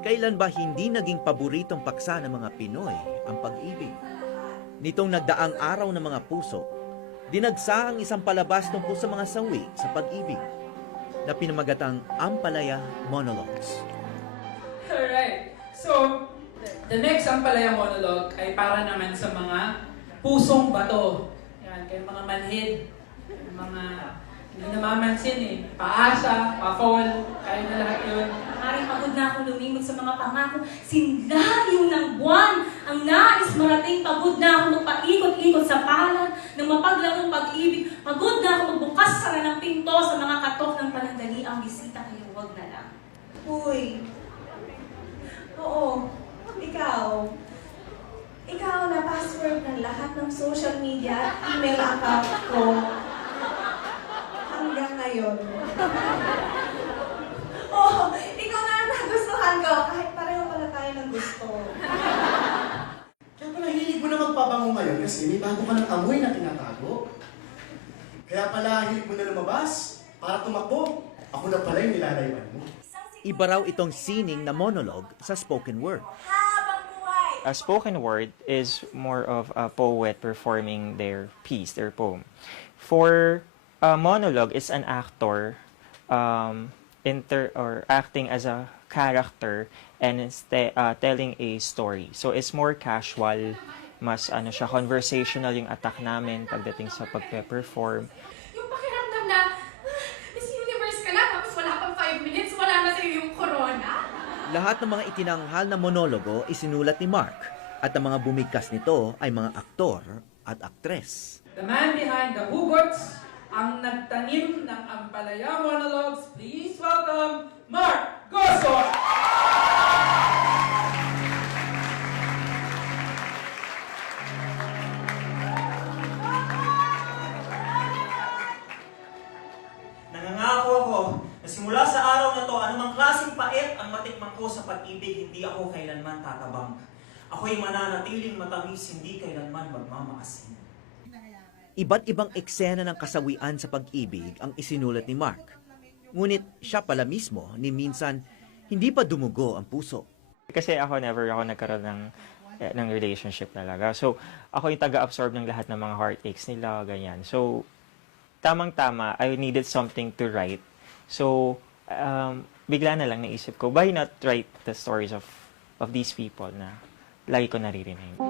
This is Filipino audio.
Kailan ba hindi naging paboritong paksa ng mga Pinoy ang pag-ibig? Nitong nagdaang araw ng mga puso, dinagsa ang isang palabas tungkol sa mga sawi sa pag-ibig na pinamagatang Ampalaya Monologues. Alright. So, the next Ampalaya monologue ay para naman sa mga pusong bato. Yan, kay mga manhid, yung mga hindi namamansin eh. Paasa, pa-fall, kaya na lahat yun. Maring pagod na akong lumimot sa mga pangako. Sinlayo ng buwan. Ang nais marating, pagod na akong magpaikot-ikot sa palad ng mapaglarong pag-ibig. Pagod na akong magbukas sara ng pinto sa mga katok ng panandali ang bisita. Kaya huwag na lang. Uy. Oo. Ikaw. Ikaw na password ng lahat ng social media at email account ko. Hanggang ngayon. Oo. Ikaw na ang nagustuhan ko. Kahit pareho pala tayo ng gusto. Kaya pala hilig mo na magpabango ngayon kasi may bago ka ng amoy na tinatago. Kaya pala hilig mo na lumabas para tumakbo. Ako na pala yung nilalayuan mo. Iba raw itong sining na monologue sa spoken word. A spoken word is more of a poet performing their piece, their poem. For a monologue, is an actor acting as a character and telling a story. So it's more casual, mas conversational yung attack namin pagdating sa pagpe-perform. Yung pakiramdam na, Miss Universe ka na, tapos wala pang 5 minutes, wala na sa'yo yung corona. Lahat ng mga itinanghal na monologo isinulat ni Mark at ang mga bumigkas nito ay mga aktor at aktres. The man behind the hugots, ang nagtanim ng Ampalaya monologues, please welcome Mark Gosor! Nangangako ako na simula sa araw na to, anumang klaseng pait ang matikman ko sa pag-ibig, hindi ako kailanman tatabang. Ako'y mananatiling matamis, hindi kailanman magmamaasin. Iba't ibang eksena ng kasawian sa pag-ibig ang isinulat ni Mark. Ngunit siya pala mismo ni minsan hindi pa dumugo ang puso. Kasi never ako nagkaroon ng relationship talaga. So, ako yung taga-absorb ng lahat ng mga heartaches nila, ganyan. So, tamang-tama, I needed something to write. So, bigla na lang naisip ko, why not write the stories of these people na lagi ko naririnig.